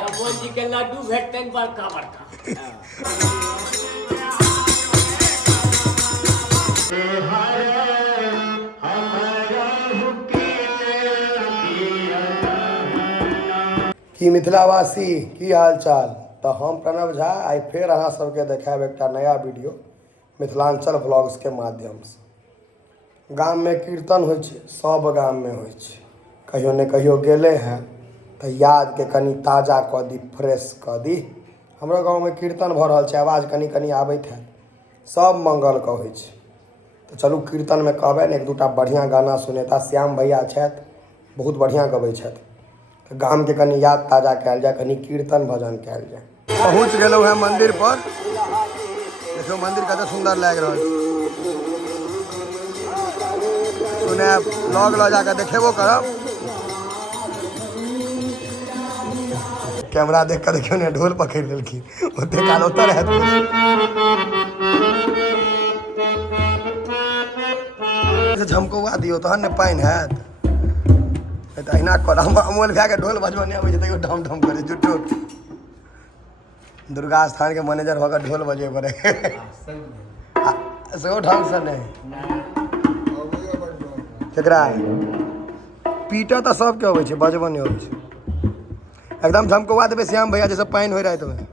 अमोल जी के लड्डू भेटते बड़का बड़का। की मिथिलावासी की हाल चाल। तो हम प्रणव झा आई फेर अहाँ सबके देखाब एक नया वीडियो मिथिलांचल व्लॉग्स के माध्यम से। गाम में कीर्तन हो, सब गाम में हो, कहियो ने कहियो गेले हैं तो याद के कनी ताजा क दी, फ्रेश क दी। हमरो गाँव में कीर्तन भ रहा है, आवाज कनी कनी आबैत है, सब मंगल के हो। तो चलू कीर्तन में कहबे एक दूटा बढ़िया गाना सुनेता। श्याम भैया छथि, बहुत बढ़िया गबै छथि। गाम के कनी याद ताजा कैल जाए, कनी कीर्तन भजन कैल जाए। पहुँच गेलहुँ हैं मंदिर पर। देखो मंदिर कत सुंदर लाग रहा है। सुने लग ल जाकर देखेबो करब। कैमरा देख कर देखियो ने ढोल पकड़ लेलखिन, ओते काल ओतऽ रहत। झमकौआ दियो तहन ने पानि हैत। अहिना कर अमोल भए के ढोल बजबऽ नहि अबै छै तैयो ढम ढम करे जुटो। दुर्गा स्थान के मैनेजर भऽ कऽ ढोल बजे पड़े सेहो ढंग से नहीं। केकरा पीटऽ तऽ सबके अबै छै, बजबऽ नहि अबै छै। एकदम झमकौआ देबै श्याम भैया जैसे पानि हो राति में।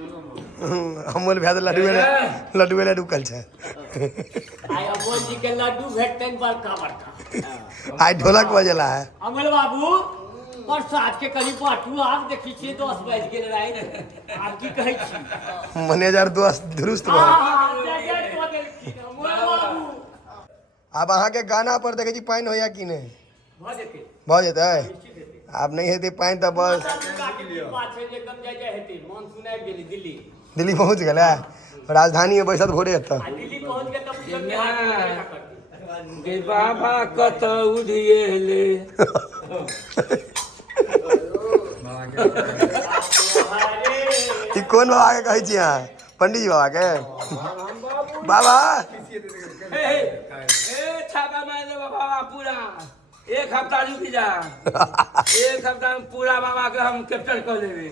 अमोल भैया तो लड्डू ढुकल छै आई अमोल जी के लड्डू भेटतन बड़का बड़का। आई ढोलक बजेला है। अमोल बाबू प्रसाद के करीब बाटू आप देखी छियै 10 बज गेल राति आप की कहै छी मैनेजर दोस्त दुरुस्त बा। अमोल बाबू अब अहाँ के गाना पर देखे छी पानी होया कि नहीं भ जेतै भ जेतै आब नहीं हेतै पानी तो बस एकदम जय हेतै मानसून आबि गेलै दिल्ली दिल्ली पहुंच गेलै राजधानी में बैसत भोरे एतऽ दिल्ली पहुंच गेल तब पूरा बिहार करतै। गे बाबा कतौ दिएले ई कोन बाबा के कहै छी अहाँ पंडित जी बाबा के बाबा ए छापा मार दे बाबा पूरा एक हफ्ता रुक जा एक हफ्ता में पूरा बाबा के हम कैप्चर कर लेबे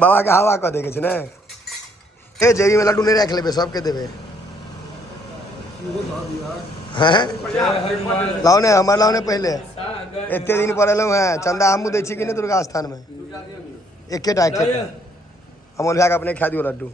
बाबा के हवा कऽ दै के छै ने ए जेबी में लड्डू नहीं रख लेबै सबके देबै हैं लाओ ने हमर लाओ ने पहले एते दिन पर एलहुँ हैं चंदा हमहूँ दै छी कि नहीं दुर्गा स्थान में एकेटा खेतै अमोल भैया के अपने खा दियो लड्डू।